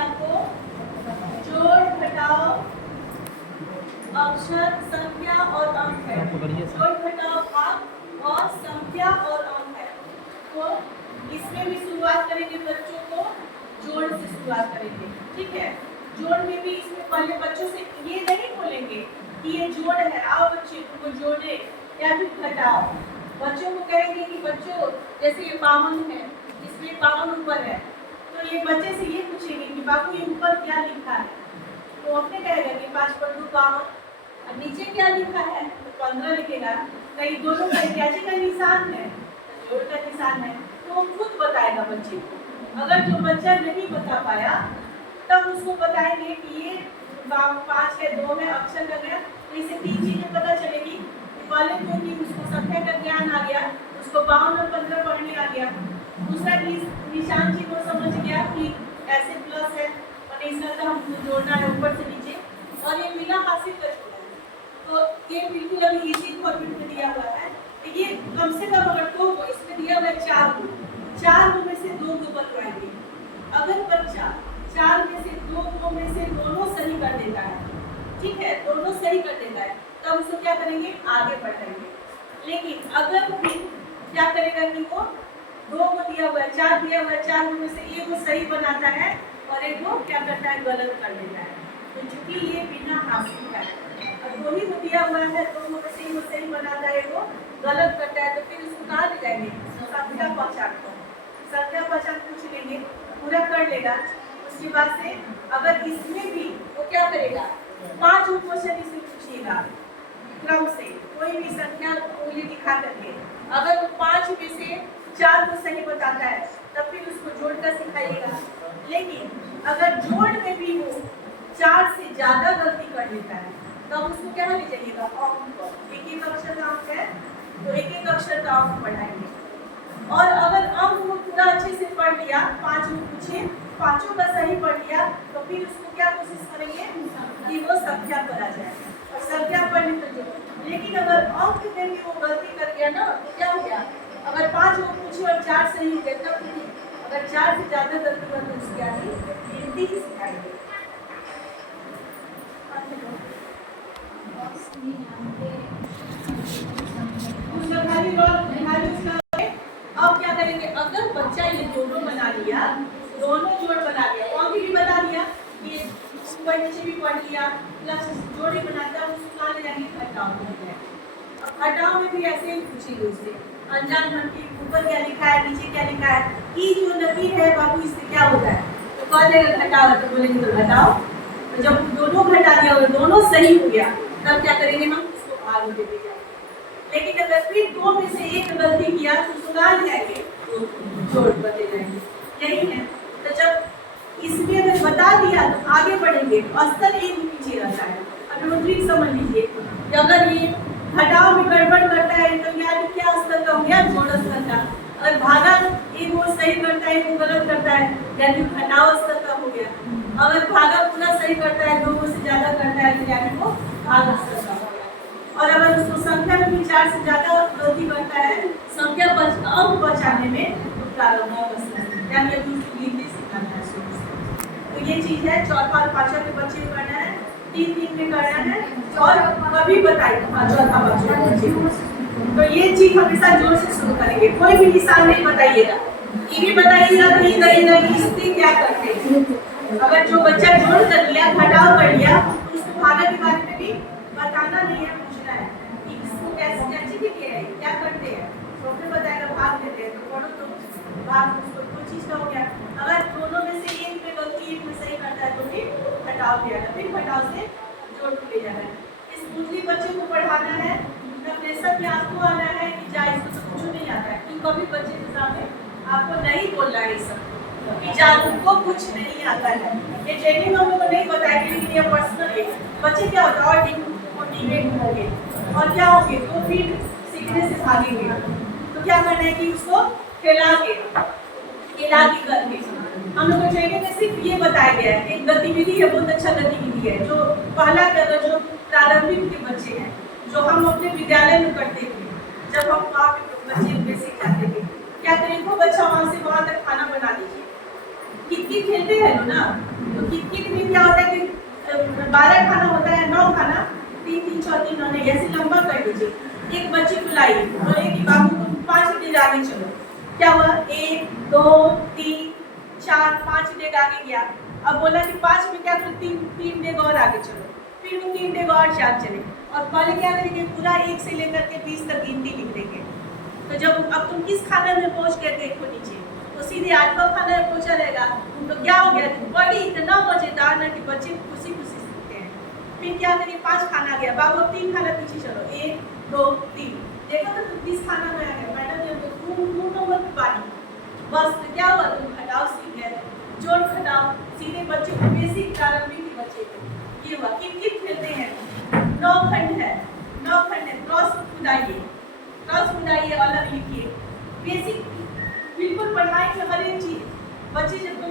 आपको जोड़ घटाओ अक्षर संख्या और अंक है। जोड़ घटाओ भाग और संख्या और अंक है। तो इसमें भी शुरुआत करेंगे बच्चों को जोड़ से शुरुआत करेंगे। ठीक है, जोड़ में भी इसमें पहले बच्चों से ये नहीं बोलेंगे कि ये जोड़ है, आओ बच्चे तुमको जोड़े या फिर घटाओ। बच्चों को कहेंगे कि बच्चों जैसे ये 52 है, इसमें 52 ऊपर है, तो ये बच्चे से ये पूछेंगे कि बाबू ये ऊपर क्या लिखा है, तो अपने कहेगा कि 5 पर 2 52, और नीचे क्या लिखा है तो 15 लिखेगा। कहीं दोनों का क्या चीज का निशान है, जोड़ का निशान है, तो वो खुद बताएगा बच्चे को। अगर जो बच्चा नहीं बता पाया तब उसको बताएंगे कि ये 5 है 2 में अक्षर का गया, तो इसे 3 चीजें पता चलेगी। पहले तो कि उसको संख्या का ज्ञान आ गया, उसको 52 और 15 पढ़ने आ गया। दूसरा निशान जी को समझ गया कि ऐसे प्लस है और इसका तो हमको जोड़ना है ऊपर से नीचे, और ये बिना हासिल कर छोड़ा है। तो ये बिल्कुल अभी इजी फॉर्मेट में दिया हुआ है। तो ये कम से कम अगर 2 को इसमें दिया हुआ है 4 को में से 2 को बनवाएंगे। अगर बच्चा 4 में से 2 को में से दोनों सही कर देता है, ठीक है, दोनों सही कर देता है, तब उसको क्या करेंगे आगे बढ़ाएंगे। लेकिन अगर भी क्या करेगा कि वो 2 को दिया हुआ है 4 दिया हुआ है, 4 में से एक को सही बनाता है और एक को क्या करता है गलत कर देता है। तो चूंकि ये बिना हासिल का है, और 2 ही को दिया हुआ है, 2 में से एक को सही बनाता है, एक को गलत करता है, तो फिर उसको कहाँ ले जाएंगे संख्या पहचान को। संख्या पहचान पूछ लेंगे, पूरा कर लेगा। उसके बाद से अगर इसमें भी वो क्या करेगा 5 क्वेश्चन इसे पूछिएगा क्रम से, कोई भी संख्या उंगली दिखा करके। अगर वो 5 में से 4 को सही बताता है तब फिर उसको जोड़कर सिखाइएगा। लेकिन अगर जोड़ में भी वो 4 से ज्यादा गलती कर लेता है तब उसको क्या ले जाइएगा अंक पर। एक अक्षर का अंक है तो एक अक्षर का अंक बढ़ाएंगे। और अगर अंक वो पूरा अच्छे से पढ़ लिया, 5 को पूछे, 5 का सही पढ़ लिया, तो फिर उसको क्या कोशिश करेंगे कि वो संख्या पर आ जाए और संख्या पर नहीं। लेकिन अगर अंक में भी वो गलती कर गया ना तो क्या हो गया, अगर 5 को पूछे और 4 सही हो गए तब नहीं, अगर 4 से ज्यादा गलती हो तो उसकी आगे गिनती ही सिखाएंगे। अब क्या करेंगे, अगर बच्चा ये दोनों बना लिया, दोनों जोड़ बना लिया, और भी बना लिया, ये ऊपर नीचे भी पढ़ लिया, प्लस जोड़ ही बनाता है, उसको कहाँ ले जाएंगे घटाओ में। अब घटाओ में भी ऐसे ही पूछेंगे उससे अनजान मन के ऊपर क्या लिखा है नीचे क्या लिखा है, कि जो नबी है बाबू इससे क्या होता है, तो कह देगा घटाओ, तो बोलेंगे तो घटाओ। तो जब दोनों घटा दिया और दोनों सही हो गया तब क्या करेंगे हम उसको आगे दे देंगे। लेकिन अगर फिर 2 में से एक गलती किया तो सुधार जाएंगे तो जोड़ बदले जाएंगे, यही है। तो जब इसमें अगर बता दिया तो आगे बढ़ेंगे, स्तर एक पीछे रहता है। अब ट्रिक समझ लीजिए कि अगर ये घटाव में गड़बड़ करता है तो यानी क्या स्तर का हो गया जोड़ स्तर का। अगर भागा एक वो सही करता है एक वो गलत करता है यानी घटाव स्तर का हो गया। अगर भागा पूरा सही करता है 2 से ज्यादा करता है तो यानी वो भाग स्तर का हो गया। और अगर उसको संख्या में भी 4 से ज्यादा गलती करता है संख्या अंक बचाने में तो प्रारंभ यानी अभी उसको गिनती सिखाना है शुरू से। तो ये चीज है, चौथा और पांचवा के बच्चे को करना है, 3 में करना है, और कभी बताइए चौथा बच्चे को बच्चे को। तो ये चीज हमेशा जोर से शुरू करेंगे, कोई भी निशान नहीं बताइएगा, ये भी बताइएगा कि इधर क्या करते हैं। अगर जो बच्चा जोड़ कर लिया घटाव कर लिया तो उसको भागा के बारे में भी बताना नहीं है, पूछना है कि इसको कैसे क्या चीज के है क्या करते हैं, तो फिर बताएगा भाग देते हैं, तो पढ़ो तो भाग उसको कोई चीज का हो गया। अगर दोनों में से एक में गलती एक में सही करता है तो फिर घटाव किया जाता है, फिर घटाव से जोड़ ले जाना है। इस बुद्धि बच्चे को पढ़ाना है, ना प्रेशर में आपको आना है कि जा इसको तो कुछ नहीं आता है, क्योंकि कभी बच्चे के सामने आपको नहीं बोलना है ये सब कि जान को कुछ नहीं आता है। ये ट्रेनिंग हम लोग को नहीं बताया, लेकिन ये पर्सनल है। बच्चे क्या होता है और मोटिवेट होंगे और क्या होंगे तो फिर सीखने से भागेंगे। तो क्या करना है कि उसको खिला के करके हम लोग को ट्रेनिंग में सिर्फ ये बताया गया है। एक गतिविधि है, बहुत अच्छा गतिविधि है, जो पहला अगर जो प्रारंभिक के बच्चे हैं जो हम अपने विद्यालय में करते थे, जब हम वहाँ पे बच्चे बेसिक जाते थे, क्या करें वो बच्चा वहाँ से वहाँ तक खाना बना लीजिए, कितकित खेलते हैं ना, तो कितकित में क्या होता है कि 12 खाना होता है, 9 खाना 3 3 6 3 9 ऐसे लंबा कर दीजिए। एक बच्ची बुलाई बोले कि बाबू तुम 5 डेग आगे चलो। क्या हुआ? 1 2 3 4 5 डेग आगे गया। अब बोला कि 5 में क्या तो 3 डेग और आगे चलो। फिर वो 3 डेग और चार चले और पहले क्या करेंगे पूरा 1 से लेकर के 20 तक गिनती लिख देंगे। तो जब अब तुम किस खाने में पहुंच गए देखो नीचे, तो सीधे 8वां खाना में पहुंचा रहेगा। तो क्या हो गया? बड़ी इतना मजेदार ना कि बच्चे खुशी खुशी सीखते हैं। फिर क्या करिए 5 खाना आ गया, बाबू 3 खाना पीछे चलो, 1 2 3 देखो तो तुम किस खाना में आ गए। मैडम ने तो 2 नंबर पे पानी बस। तो क्या हुआ? तुम घटाव सीख गए, जोड़ घटाव सीधे बच्चे को बेसिक प्रारंभिक के बच्चे को ये हुआ। कित खेलते हैं, 9 खंड है, 9 खंड है, क्रॉस मिलाइए अलग लिखिए। बेसिक बिल्कुल पढ़ाई में हर एक चीज बच्चे जब कभी